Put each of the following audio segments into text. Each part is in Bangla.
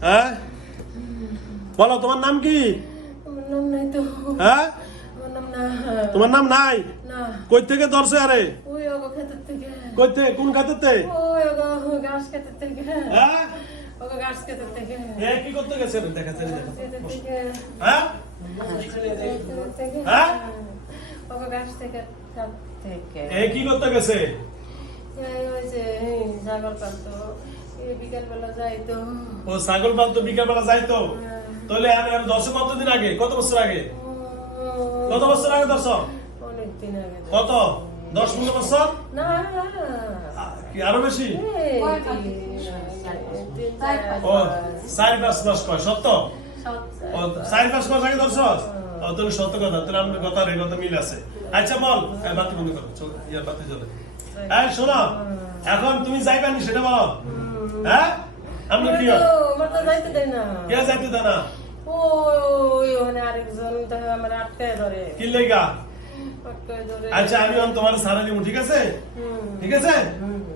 হ্যাঁ? বলো তোমার নাম কি? হ্যাঁ? না তোমার নাম নাই? কই থেকে ধরছে আরে? কই থেকে? কোন ক্ষেতের থেকে? হ্যাঁ? কি করতে গেছে দেখা হ্যাঁ? হ্যাঁ? কি করতে ওই যে জাগর ও ছাগল পালতো বিকাল বেলা যাইতো তাহলে দশ কতদিন আগে? কত বছর আগে? কত বছর আগে দশ অনেক দিন আগে কত? দশ পনেরো বছর? না কি আরও বেশি? চার ও চার পাঁচ মাস কয় সত্য? সাত চার পাঁচ মাস আগে দশ ও তাহলে সত্য কথা তাহলে আপনার কথা রে কথা মিল আছে। আচ্ছা বল। এই বাতি বন্ধ করো। চল ইয়ার বাতি জ্বলে। এই শোনো। এখন তুমি যাইবানি সেটা বলো। হ্যাঁ? আমি কি আমার তো যাইতে দেয় না। কে যাইতে না? ওই ওখানে আরেকজন তো আমার আটকায় ধরে। কি লেগা? আচ্ছা আমি তোমার সারা দিব ঠিক আছে? ঠিক আছে?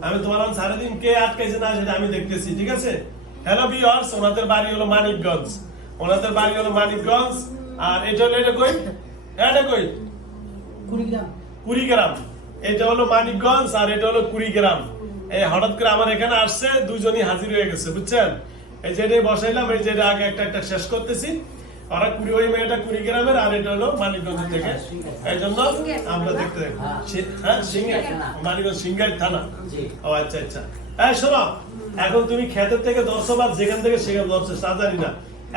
আমি তোমার এখন সারা দিন কে আটকাইছে না সেটা আমি দেখতেছি ঠিক আছে? হ্যালো ভিউয়ার্স ওনাদের বাড়ি হলো মানিকগঞ্জ। ওনাদের বাড়ি হলো মানিকগঞ্জ। আর এটা হলো এটা কই? এটা কই? কুড়িগ্রাম। কুড়িগ্রাম। এটা হলো মানিকগঞ্জ আর এটা হলো কুড়িগ্রাম। এই হঠাৎ করে আমার এখানে আসছে দুজনই হাজির হয়ে গেছে বুঝছেন? এই যে এটাই বসাইলাম এই যে এটা আগে একটা একটা শেষ করতেছি। ওরা কুড়ি ওই মেয়েটা কুড়িগ্রামের আর এটা হলো মানিকগঞ্জ থেকে। এই জন্য আমরা দেখতে হ্যাঁ সিঙ্গার মানিকগঞ্জ সিঙ্গার থানা। ও আচ্ছা আচ্ছা। হ্যাঁ শোনো এখন তুমি ক্ষেতের থেকে দশ বার যেখান থেকে সেখানে দশ তা জানি না।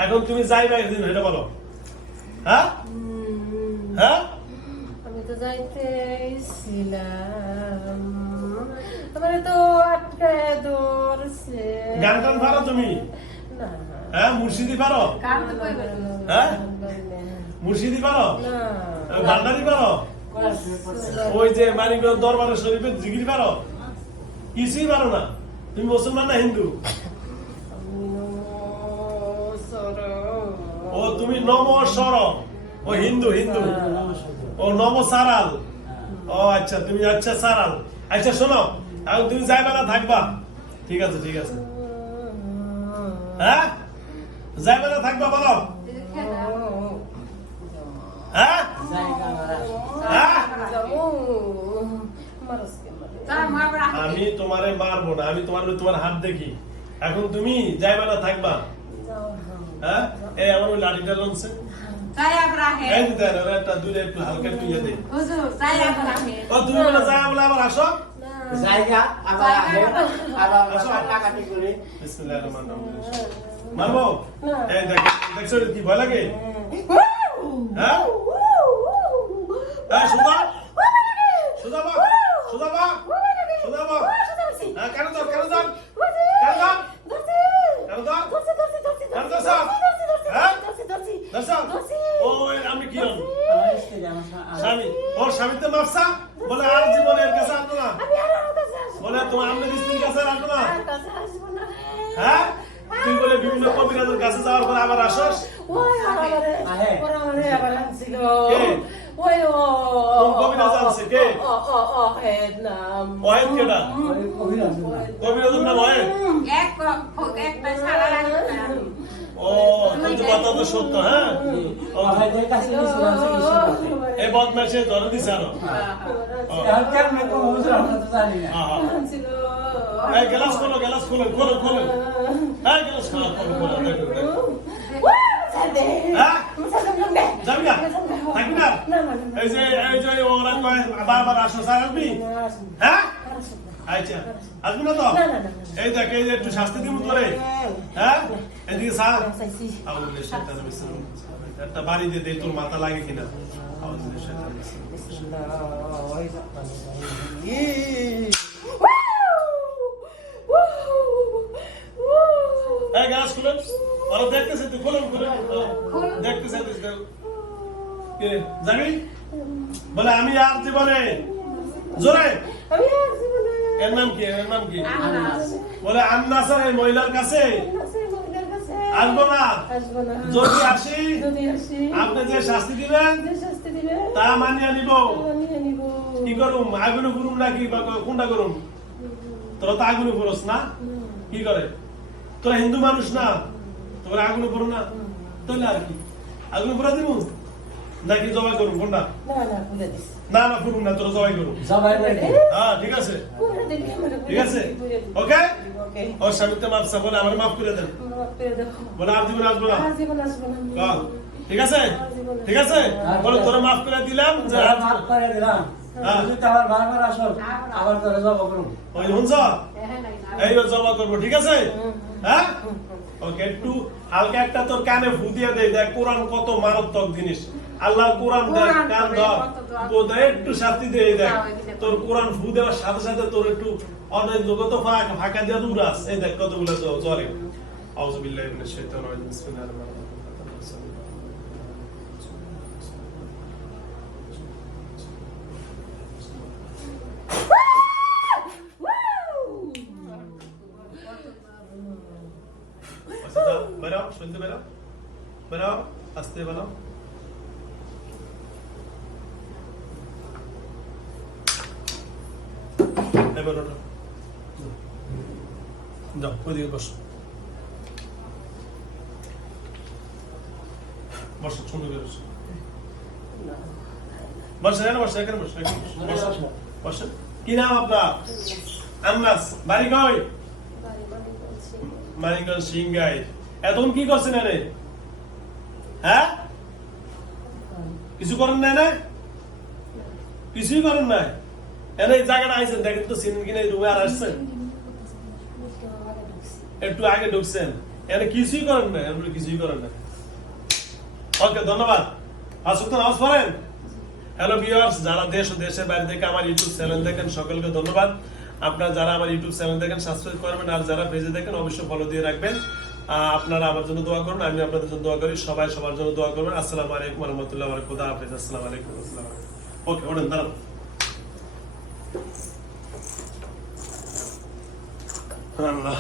এখন তুমি যাইবা একদিন এটা বলো। হ্যাঁ? হ্যাঁ? তো যাইতেছিলাম আমার তো আটকায় ধরছে। গান টান পারো তুমি? না। হ্যাঁ মুর্শিদি পারো? হ্যাঁ? না, মুর্শিদি পারো? ভান্ডারি পারো? ওই যে মানিকগঞ্জ দরবারের শরীফের জিগির পারো? কিছুই পারো না। তুমি মুসলমান না হিন্দু? ও তুমি নম সর ও হিন্দু হিন্দু। ও, নম সারাল। ও আচ্ছা তুমি আচ্ছা সারাল। আচ্ছা শোনো এখন তুমি যাইবা না থাকবা। ঠিক আছে ঠিক আছে। হ্যাঁ? যাইবা না থাকবা, বলো। হ্যাঁ? হ্যাঁ? আমি তোমারে মারবো না, আমি তোমার তোমার হাত দেখি। এখন তুমি যাইবা না থাকবা। হ্যাঁ? এই, আমার ওই লাঠিটা এই দিতে ওরা একটা দূরে একটু হালকা একটু ইয়ে দে ও তুমি বলে যাই বলে আবার আসো জায়গা আবার আহে আবার কাটাকাটি করে। বিসমিল্লাহির রহমানির রহিম। মারবো? এই দেখ দেখছ কি ভয় লাগে? হ্যাঁ। হ্যাঁ? হ্যাঁ কেন কেন দাও কেন দাও কেন দাও সব হ্যাঁ দর্শক ওই আমি কি হলাম আমার স্ত্রী আমার স্বামী স্বামীতে মাপসা বলে আর জীবনে এর কাছে আসব না। বলে তোমার আমাদের স্ত্রীর কাছে আসব না। হ্যাঁ? তুই বলে বিভিন্ন কবিরাজের কাছে যাওয়ার পরে আবার আসস? কবিরাজের নাম ওয়েদ ও তুমি তো কথা তো সত্য হ্যাঁ। এই বদমাসে ধরে দিছে। হ্যাঁ, হ্যাঁ। গ্লাস খোলো গ্লাস খোলো খোলো খোলো এই গ্লাস খোলো খোলো খোলো। হ্যাঁ? যাবি না থাকবি এই যে এই যে ওরা বারবার আসো স্যার হ্যাঁ আচ্ছা আসবি না তো? না, না, না, না। এই দেখ এই একটু শাস্তি দিব তোরে। হ্যাঁ এদিকে শাইতানির বিসমিল্লাহ একটা বাড়ি দিয়ে দে তোর মাথা লাগে কিনা? শাইতানির এই ওরা দেখতেছে তুই দেখতেছে যাবি বলে আমি আর জীবনে। জোরে। এর নাম কি এর নাম কি বলে এই মহিলার কাছে। আসব না। যদি আসি আপনি যে শাস্তি দিবেন তা মানিয়ে নিব। কি করুম? আগুনে ফুরুম নাকি কোনটা করুম? তোরা তো আগুনে ফুরস না? কি করে? তোরা হিন্দু মানুষ না? তোরা আগুন উপর না? তাহলে আর কি? আগুন উপরে দিব নাকি জবাই করুন কোনটা না না না না করুন না তোরা জবাই করুন বলে হ্যাঁ ঠিক আছে। আমার ঠিক আছে? ওকে? ওর স্বামীতে মাফ চা বলে আমার মাফ করে দেন। বলে আর জীবন আসব না। ঠিক আছে? ঠিক আছে? বলে তোরা মাফ করে দিলাম যে মাফ করে দিলাম। হ্যাঁ। ঠিক আছে? হ্যাঁ? ওকে একটু হালকা একটা তোর কানে ফু দিয়ে দে দেখ কোরআন কত মারাত্মক জিনিস। আল্লাহ কোরআন দেখ কান দোয়া। একটু শাস্তি দিয়ে দেখ। দিকে তোর কোরআন ফু দেওয়ার সাথে সাথে তোর একটু অনেক জগত ফাঁকা ফাঁকা দিয়ে দূর এই দেখ কতগুলো জ্বরে আউযু বিল্লাহি মিনাশ শাইতানির রাজিম। বিসমিল্লাহির রহমানির রহিম। আচ্ছা বেরাও শুনতে বেরাও বেরাও আস্তে বেরাও এবার ওঠো যাও ওইদিকে বসো। বসো সুন্দর করে বসো বসো এখানে বসো এখানে বসো এখানে বসো। বসো বসো। কি নাম আপনার? আন্নাস। বাড়ি কই? মানিকগঞ্জ সিংগাই। এখন কি করছেন এনে? হ্যাঁ? কিছু করেন নাই না কিছুই করেন নাই? এনে জায়গাটা দেখেন তো সিনেন কিনে রুমে আর আসছেন। একটু আগে ঢুকছেন। এনে কিছুই করেন না কিছুই করেন না ওকে, ধন্যবাদ। আসুক তো পড়েন। হ্যালো ভিউয়ার্স যারা দেশ ও দেশের বাইরে থেকে আমার ইউটিউব চ্যানেল দেখেন, সকলকে ধন্যবাদ। আপনারা যারা আমার ইউটিউব চ্যানেল দেখেন সাবস্ক্রাইব করবেন, আর যারা পেজে দেখেন, অবশ্যই ফলো দিয়ে রাখবেন। আপনারা আমার জন্য দোয়া করুন, আমি আপনাদের জন্য দোয়া করি, সবাই সবার জন্য দোয়া করবেন। আসসালামু আলাইকুম রহমতুল্লাহ আসসালামু আলাইকুম, আসসালাম ওকে দাঁড়ান। আল্লাহ